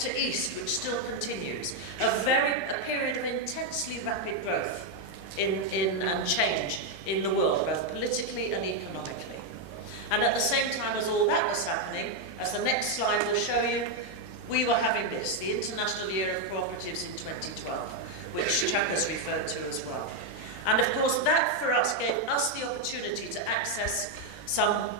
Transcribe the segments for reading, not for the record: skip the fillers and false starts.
west to east, which still continues. A period of intensely rapid growth and change in the world, both politically and economically. And at the same time as all that was happening, as the next slide will show you, we were having this, the International Year of Cooperatives in 2012, which Chuck has referred to as well. And of course that for us gave us the opportunity to access some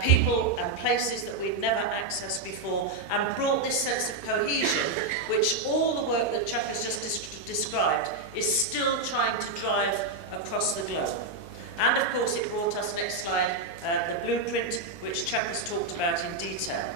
people and places that we'd never accessed before, and brought this sense of cohesion, which all the work that Chuck has just described is still trying to drive across the globe. And of course it brought us, next slide, the blueprint, which Chuck has talked about in detail.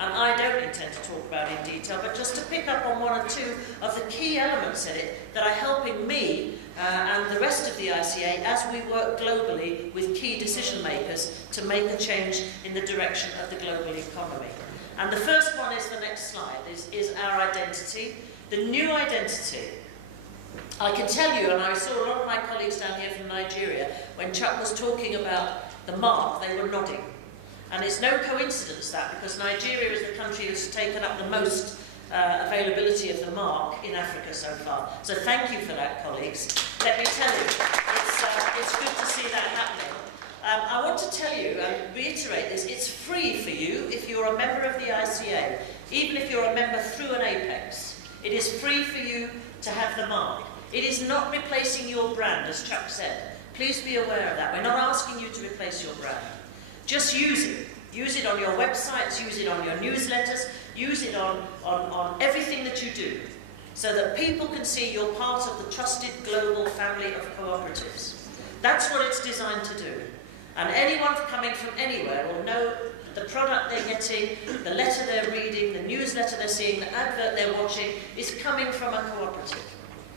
And I don't intend to talk about in detail, but just to pick up on one or two of the key elements in it that are helping me and the rest of the ICA as we work globally with key decision makers to make a change in the direction of the global economy. And the first one is the next slide, is our identity, the new identity. I can tell you, and I saw a lot of my colleagues down here from Nigeria, when Chuck was talking about the mark, they were nodding. And it's no coincidence that, because Nigeria is the country that's taken up the most availability of the mark in Africa so far. So thank you for that, colleagues. Let me tell you, it's good to see that happening. I want to tell you and reiterate this, it's free for you if you're a member of the ICA, even if you're a member through an Apex. It is free for you to have the mark. It is not replacing your brand, as Chuck said. Please be aware of that. We're not asking you to replace your brand. Just use it. Use it on your websites, use it on your newsletters, use it on everything that you do, so that people can see you're part of the trusted global family of cooperatives. That's what it's designed to do. And anyone coming from anywhere will know the product they're getting, the letter they're reading, the newsletter they're seeing, the advert they're watching is coming from a cooperative.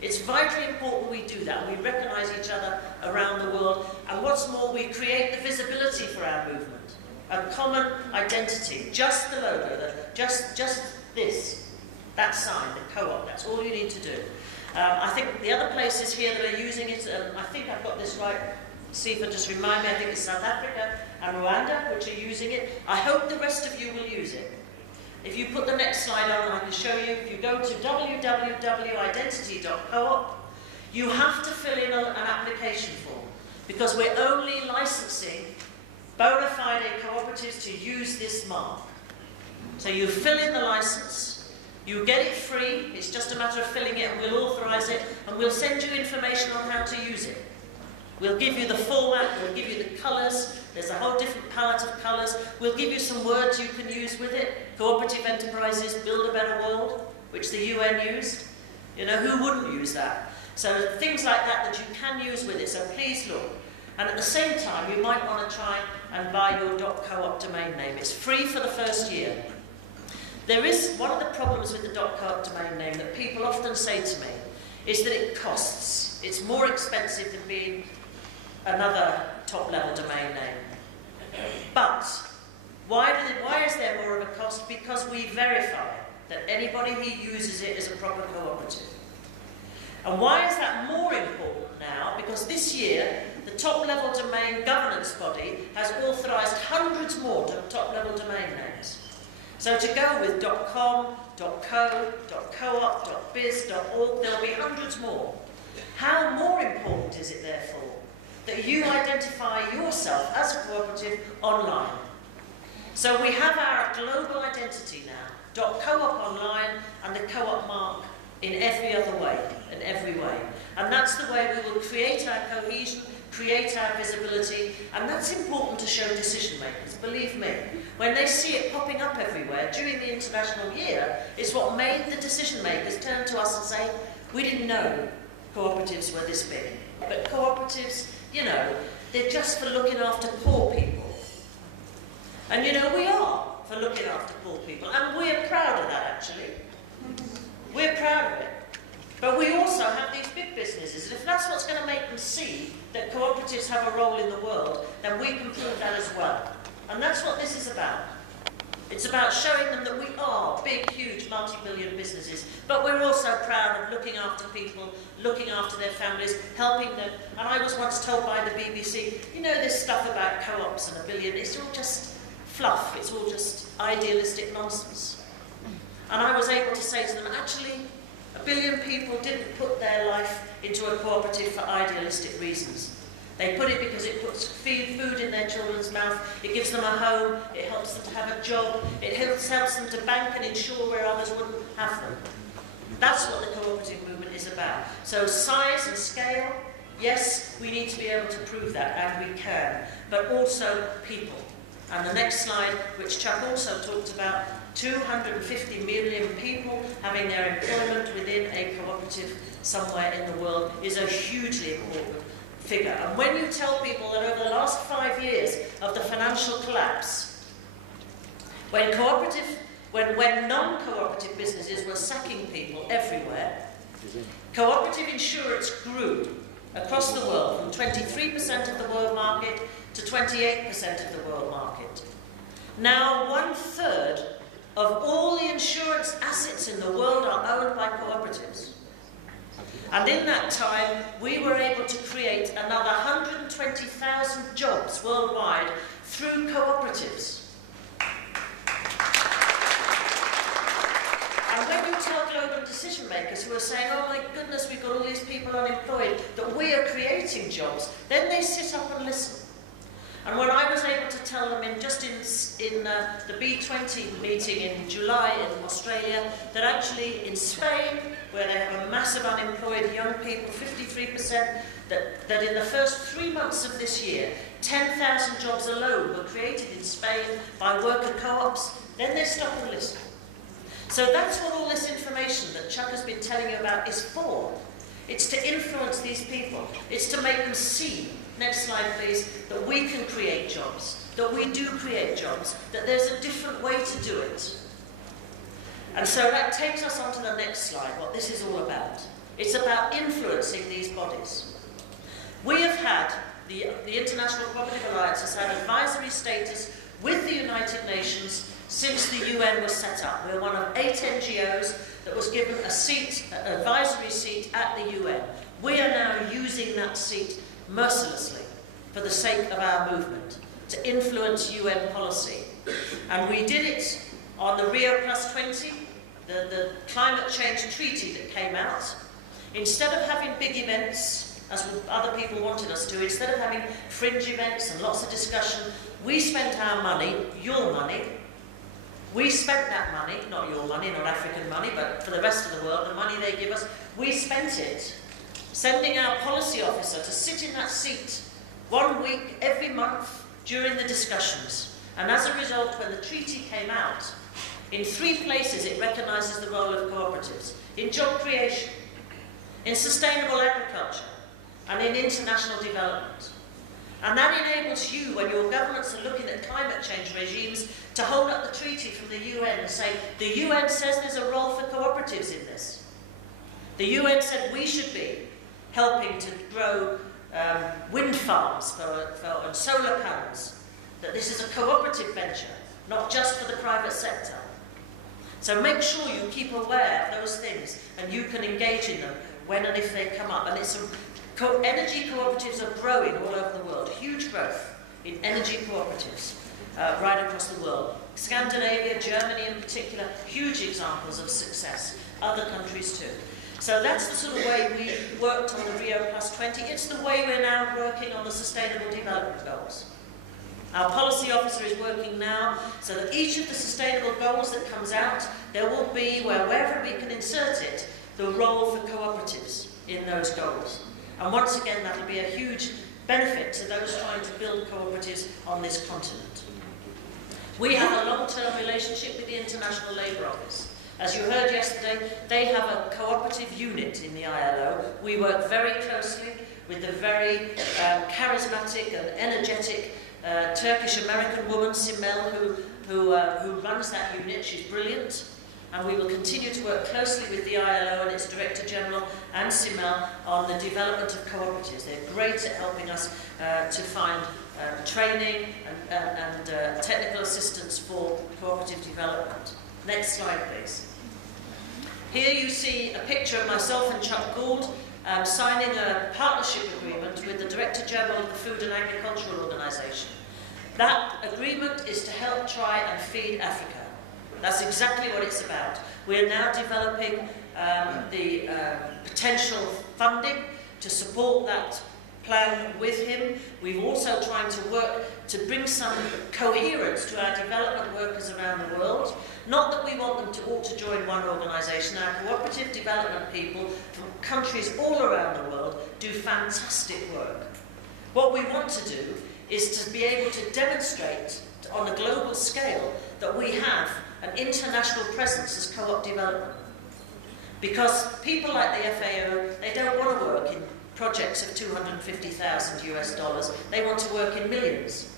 It's vitally important we do that. We recognise each other around the world, and what's more, we create the visibility for our movement. A common identity, just the logo, just this, that sign, the co-op, that's all you need to do. I think the other places here that are using it, I think I've got this right, Sifa, just remind me, I think it's South Africa and Rwanda which are using it. I hope the rest of you will use it. If you put the next slide on, I can show you. If you go to www.identity.coop, you have to fill in an application form, because we're only licensing bona fide cooperatives to use this mark. So you fill in the license, you get it free, it's just a matter of filling it, and we'll authorise it, and we'll send you information on how to use it. We'll give you the format, we'll give you the colours, there's a whole different palette of colours, we'll give you some words you can use with it. Cooperative enterprises, build a better world, which the UN used. You know, who wouldn't use that? So things like that you can use with it, so please look. And at the same time, you might want to try and buy your .coop domain name. It's free for the first year. There is one of the problems with the .coop domain name that people often say to me is that it costs. It's more expensive than being another top-level domain name. But why is there more of a cost? Because we verify that anybody who uses it is a proper cooperative. And why is that more important now? Because this year, the top-level domain governance body has authorised hundreds more top-level domain names. So to go with .com, .co, .coop, .biz, .org, there'll be hundreds more. How more important is it, therefore, that you identify yourself as a cooperative online? So we have our global identity now, .coop online and the co-op mark in every other way, in every way. And that's the way we will create our cohesion, create our visibility, and that's important to show decision makers, believe me. When they see it popping up everywhere during the international year, it's what made the decision makers turn to us and say, we didn't know cooperatives were this big. But cooperatives, you know, they're just for looking after poor people. And you know, we are for looking after poor people, and we're proud of that, actually. We're proud of it. But we also have these big businesses, and if that's what's going to make them see that cooperatives have a role in the world, then we can prove that as well. And that's what this is about. It's about showing them that we are big, huge, multi-billion businesses, but we're also proud of looking after people, looking after their families, helping them. And I was once told by the BBC, you know, this stuff about co-ops and a billion, it's all just fluff, it's all just idealistic nonsense. And I was able to say to them, actually, 1 billion people didn't put their life into a cooperative for idealistic reasons. They put it because it puts food in their children's mouth, it gives them a home, it helps them to have a job, it helps them to bank and insure where others wouldn't have them. That's what the cooperative movement is about. So size and scale, yes, we need to be able to prove that, and we can, but also people. And the next slide, which Chuck also talked about, 250 million people having their employment within a cooperative somewhere in the world is a hugely important figure. And when you tell people that over the last 5 years of the financial collapse, when non-cooperative businesses were sacking people everywhere, cooperative insurance grew across the world from 23% of the world market to 28% of the world market. Now 1/3 of all the insurance assets in the world are owned by cooperatives. And in that time, we were able to create another 120,000 jobs worldwide through cooperatives. And when you tell global decision makers who are saying, oh my goodness, we've got all these people unemployed, that we are creating jobs, then they sit up and listen. And when I was able to tell them in the B20 meeting in July in Australia, that actually in Spain, where they have a massive unemployed young people, 53%, that in the first 3 months of this year, 10,000 jobs alone were created in Spain by worker co-ops, then they stop and listen. So that's what all this information that Chuck has been telling you about is for. It's to influence these people. It's to make them see, next slide please, that we can create jobs, that we do create jobs, that there's a different way to do it. And so that takes us on to the next slide, what this is all about. It's about influencing these bodies. We have had, the International Cooperative Alliance has had advisory status with the United Nations since the UN was set up. We're one of 8 NGOs that was given a seat, an advisory seat at the UN. We are now using that seat mercilessly for the sake of our movement, to influence UN policy. And we did it on the Rio+20, the climate change treaty that came out. Instead of having big events, as other people wanted us to, instead of having fringe events and lots of discussion, we spent our money, your money, we spent that money, not your money, not African money, but for the rest of the world, the money they give us, we spent it sending our policy officer to sit in that seat 1 week every month during the discussions. And as a result, when the treaty came out, in 3 places it recognises the role of cooperatives: in job creation, in sustainable agriculture, and in international development. And that enables you, when your governments are looking at climate change regimes, to hold up the treaty from the UN and say, the UN says there's a role for cooperatives in this. The UN said we should be helping to grow wind farms and solar panels, that this is a cooperative venture, not just for the private sector. So make sure you keep aware of those things and you can engage in them when and if they come up. And energy cooperatives are growing all over the world, huge growth in energy cooperatives right across the world. Scandinavia, Germany in particular, huge examples of success. Other countries too. So that's the sort of way we worked on the Rio+20. It's the way we're now working on the Sustainable Development Goals. Our policy officer is working now so that each of the sustainable goals that comes out, there will be, wherever we can insert it, the role for cooperatives in those goals. And once again, that will be a huge benefit to those trying to build cooperatives on this continent. We have a long-term relationship with the International Labour Office. As you heard yesterday, they have a cooperative unit in the ILO. We work very closely with the very charismatic and energetic Turkish-American woman, Simel, who runs that unit. She's brilliant. And we will continue to work closely with the ILO and its Director General and Simel on the development of cooperatives. They're great at helping us to find training and technical assistance for cooperative development. Next slide, please. Here you see a picture of myself and Chuck Gould signing a partnership agreement with the Director General of the Food and Agricultural Organization. That agreement is to help try and feed Africa. That's exactly what it's about. We're now developing the potential funding to support that plan with him. We've also tried to work to bring some coherence to our development workers around the world. Not that we want them to all to join one organisation. Our cooperative development people from countries all around the world do fantastic work. What we want to do is to be able to demonstrate on a global scale that we have an international presence as co-op development. Because people like the FAO, they don't want to work in projects of $250,000 US. They want to work in millions.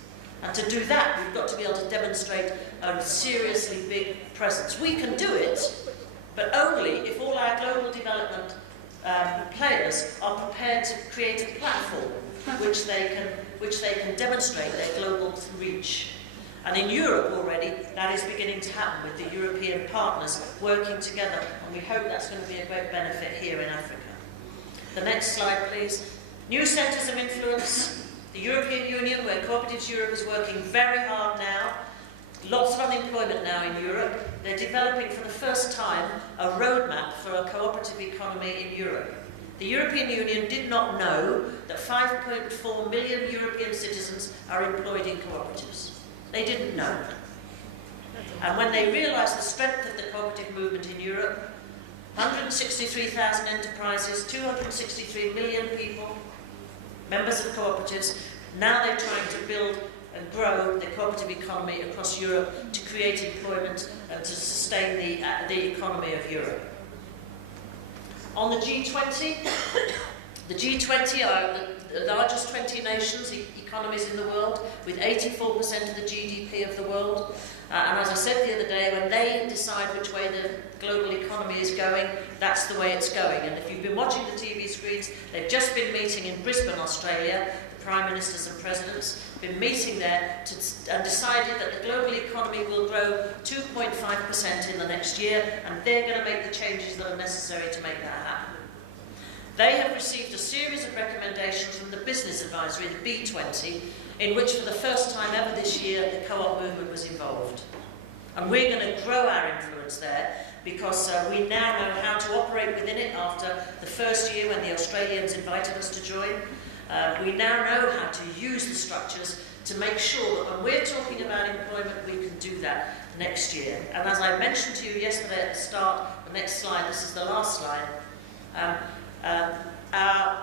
And to do that, we've got to be able to demonstrate a seriously big presence. We can do it, but only if all our global development players are prepared to create a platform which they can demonstrate their global reach. And in Europe already, that is beginning to happen with the European partners working together, and we hope that's going to be a great benefit here in Africa. The next slide, please. New centres of influence. The European Union, where Cooperatives Europe is working very hard now. Lots of unemployment now in Europe. They're developing for the first time a roadmap for a cooperative economy in Europe. The European Union did not know that 5.4 million European citizens are employed in cooperatives. They didn't know. And when they realised the strength of the cooperative movement in Europe, 163,000 enterprises, 263 million people, members of cooperatives, now they're trying to build and grow the cooperative economy across Europe to create employment and to sustain the economy of Europe. On the G20, the G20 are the largest 20 nations, economies in the world, with 84% of the GDP of the world. And as I said the other day, when they decide which way the global economy is going, that's the way it's going. And if you've been watching the TV screens, they've just been meeting in Brisbane, Australia, the Prime Ministers and Presidents, been meeting there and decided that the global economy will grow 2.5% in the next year, and they're going to make the changes that are necessary to make that happen. They have received a series of recommendations from the Business Advisory, the B20, in which for the first time ever this year the co-op movement was involved. And we're going to grow our influence there because we now know how to operate within it after the first year when the Australians invited us to join. We now know how to use the structures to make sure that when we're talking about employment, we can do that next year. And as I mentioned to you yesterday at the start, the next slide, this is the last slide,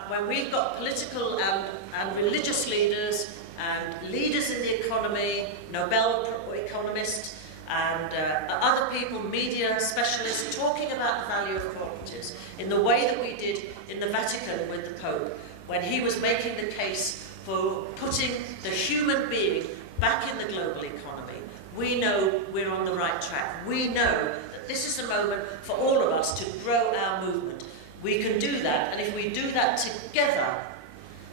when we've got political and religious leaders and leaders in the economy, Nobel economists, and other people, media specialists, talking about the value of cooperatives in the way that we did in the Vatican with the Pope, when he was making the case for putting the human being back in the global economy. We know we're on the right track. We know that this is a moment for all of us to grow our movement. We can do that, and if we do that together,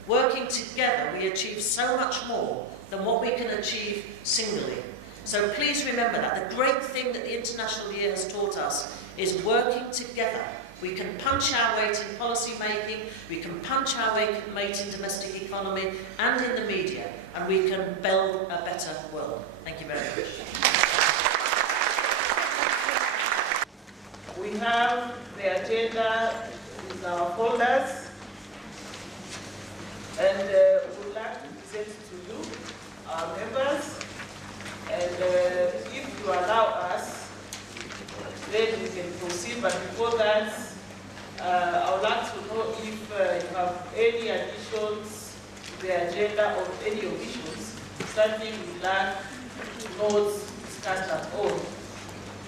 working together, we achieve so much more than what we can achieve singly. So please remember that. The great thing that the International Year has taught us is working together. We can punch our weight in policy making, we can punch our weight in domestic economy and in the media, and we can build a better world. Thank you very much. We have the agenda in our folders, and we would like to present to you, our members, and if you allow us, then we can proceed. But before that, I would like to know if you have any additions to the agenda or any omissions, something we'd like not discussed at all.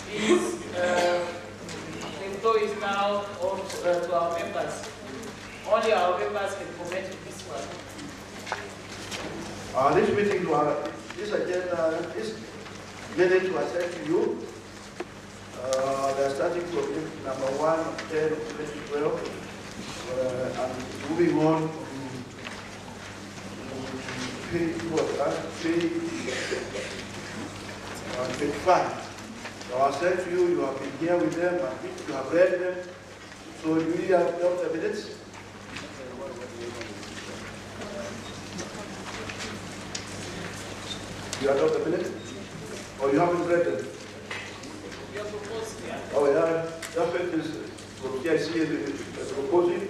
Please, the floor is now on to our members. Only our members can comment on this one. This meeting, this agenda is getting to accept to you. They are starting from number 1 of 10 of 2012 and moving on to page 25. So I said to you, you have been here with them, and you have read them. So do you have the minutes? You adopt the minutes? Or you haven't read them? Oh yeah, Jafet is from TIC is proposing.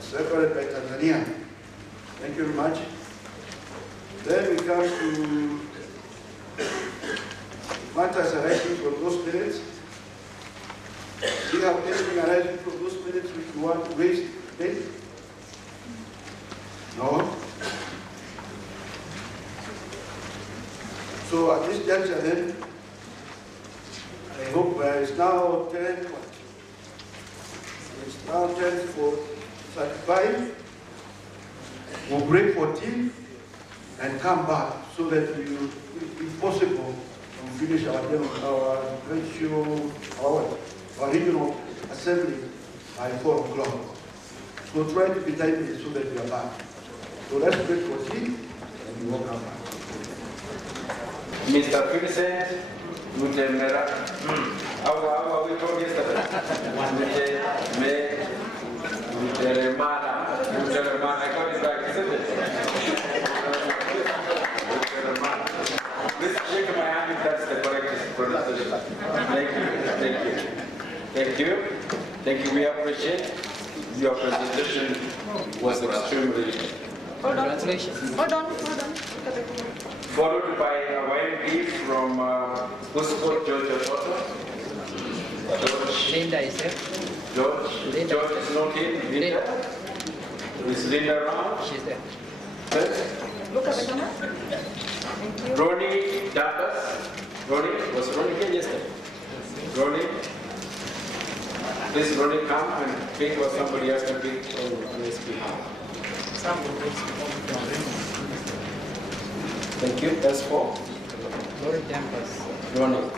Seconded by Tanzania. Thank you very much. Then we come to matters arising from those minutes. Do you have anything arising from those minutes which you want to raise today? No? So at this juncture then, I hope it's now 10, what? It's now 10 for 35. We'll break 14 and come back so that we will, if possible, we'll finish our regional assembly by 4 o'clock. So try to be timely so that we are back. So let's break 14 and we will come back. Mr. Vincent Mutemera, how we told yesterday? Mutemera, I got it back, isn't it? Please shake my hand if that's the correct pronunciation. Thank you. We appreciate your presentation. Was extremely. Hold on. Followed by a YMP from Busco, Georgia Toto. Linda is there. George is not here. Linda. Is Linda around? She's there. Look at the camera. Thank you. Ronnie Datas. Ronnie, was Ronnie here yesterday? Ronnie. Please, Ronnie, come and pick or somebody else can pick on his behalf. Thank you. That's 4. Glory Campus. Ronnie.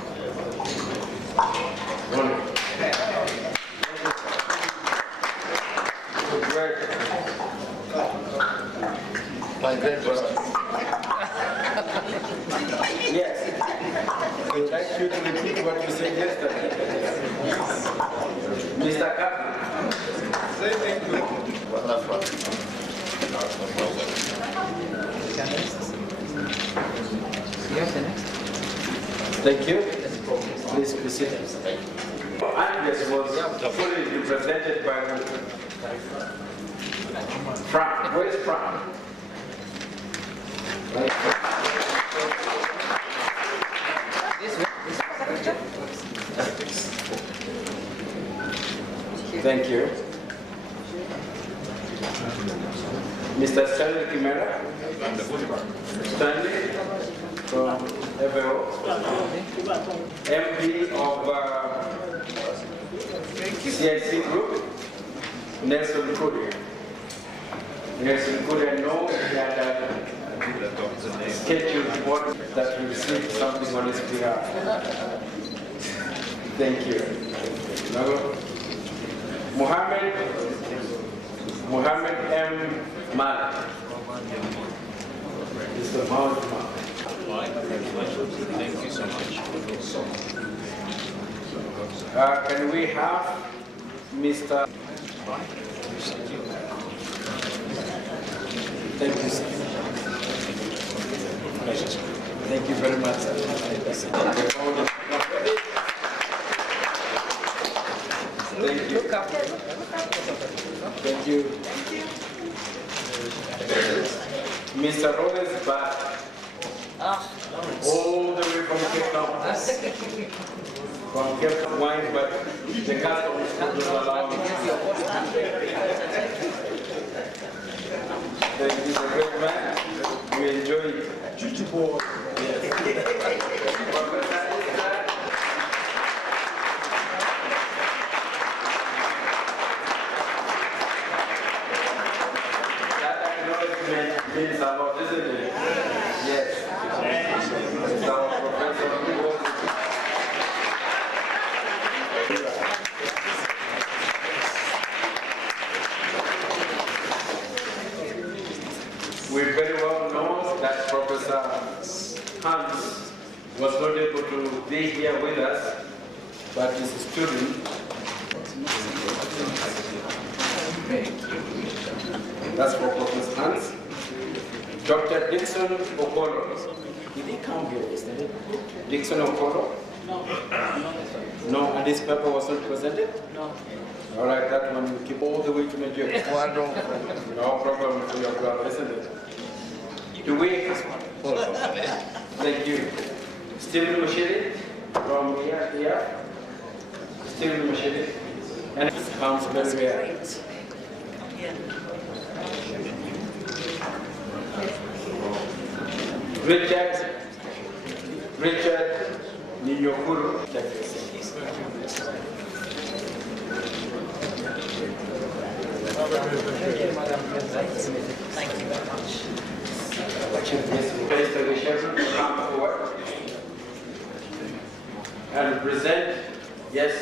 Great. My great brother. Yes. I would like you to repeat what you said yesterday. Mr. Kaplan. Say thank you. Yes, the next. Thank you. Please be seated. Agnes was fully represented by Frank. Where is Frank? Thank you. Mr. Stanley Kimera. Stanley from FAO. MP of CIC Group. Nelson Kuria. Nelson Kuria knows that scheduled work that we received something on his behalf. Thank you. Mohammed M. Malik. Mr. Mount. Thank you so much. Can we have Mr. Thank you, sir. Thank you very much, sir. Thank you. Thank you. Mr. Rollins back. All the way from Cape Town. From Cape Town wine, but the customs don't allow me. He's a great man. We enjoy it. That acknowledgement means a lot, isn't it? Yes. It's our professor who was. We very well know that Professor Hans was not able to be here with us, but he's a student. That's for Professor Hans. Dr. Dixon Okolo. Did he come here yesterday? Dixon Okolo. No. No, and this paper was not presented? No. All right, that one will keep all the way to Nigeria. Wonderful. No problem for your brother, isn't it? Do we? Thank you. Stephen Mashiri from here. Stephen Mashiri. And it comes very rare. Yeah. Richard Niyokuru. Thank you very much. Mr. Bishop, come forward and present, yes,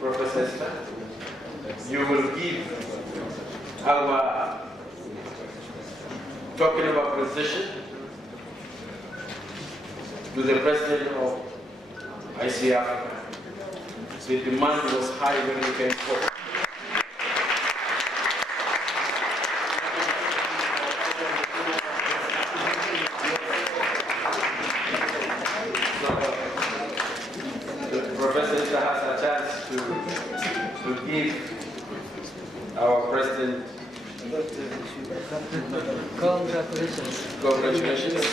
Professor Esther, you will give our talking about precision to the president of IC Africa. The demand was high when we came forward. Professor has a chance to give our president. Congratulations. Congratulations.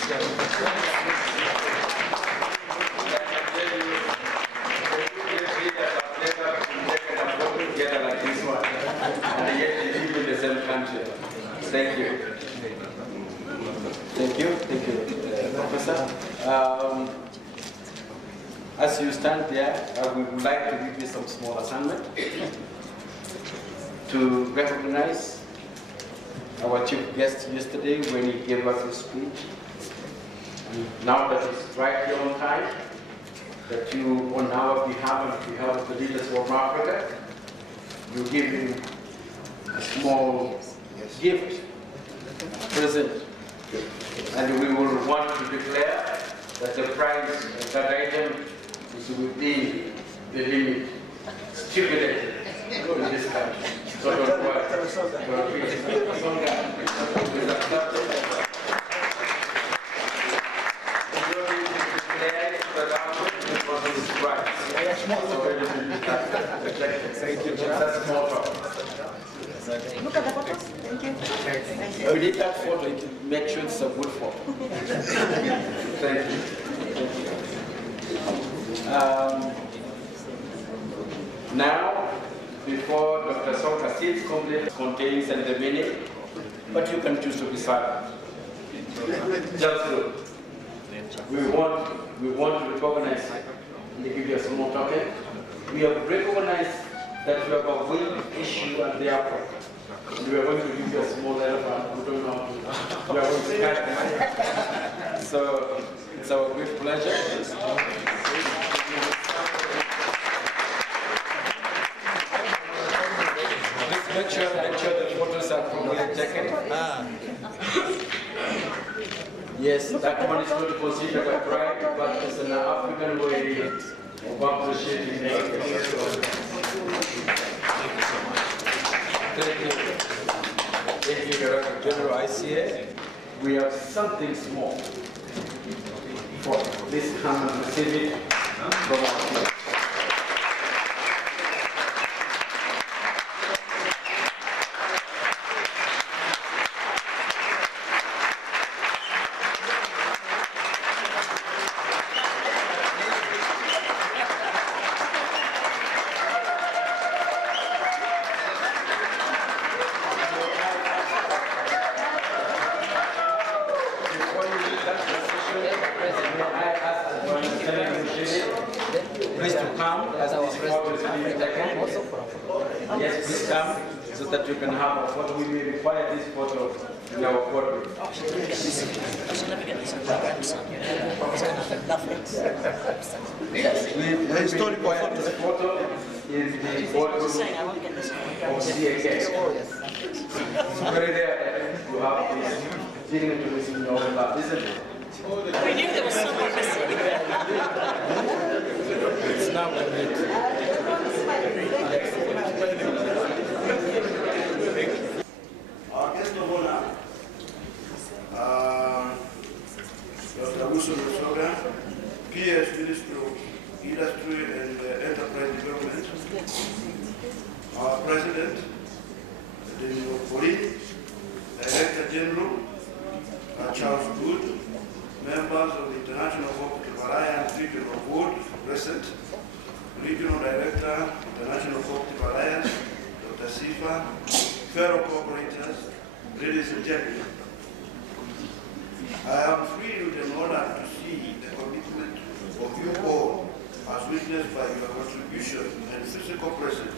Together like this one, and yet they live in the same country. Thank you. Thank you, Professor. As you stand there, we would like to give you some small assignment to recognize our chief guest yesterday when he gave us his speech. And now that it's right here on time, that you, on our behalf and behalf of the leaders from Africa, you give him a small gift, present, and we will want to declare that the price of that item is within the limit stipulated in this country. So don't worry. Look at the photos. Thank you. We need that photo to make sure it's a good photo. Thank you. Now, before Dr. Soka sits complete contains and the minute, but you can choose to be silent. Just look. We want to recognize, and they give you a small token. We have recognized that you have a wind issue at the airport. We are going to give you a small elephant. We don't know how to. We are going to catch them. So it's our great pleasure. Please make sure the photos are properly taken. Yes, that one is not considered a pride, but it's an African way of appreciating the Thank you. Thank you, General ICA. We have something small for this kind of civic from our please to come as our president. Yes, please come so that you can have a photo. We may require this photo in our photo. Oh, she's going to get this. She's never get this with her grandson, you know. It's going to happen. Lovely. Yes, we require this photo in the photo I'm saying I won't get this with my of grandson. CAK. It's very rare you have this dignitaries in your lap, isn't it? We knew there was someone missing. It's now complete. Our guest of honor, Dr. Musso Soga, PS Minister of our President, the Police, Director General, Charles Good, members of the International Cooperative Alliance Regional Board present, Regional Director, International Cooperative Alliance, Dr. Sifa, fellow cooperators, ladies and gentlemen. I am thrilled and honored to see the commitment of you all as witnessed by your contribution and physical presence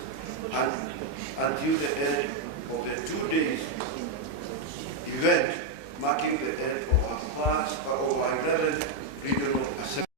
until the end of the 2 days event marking the end of our 11th regional assembly.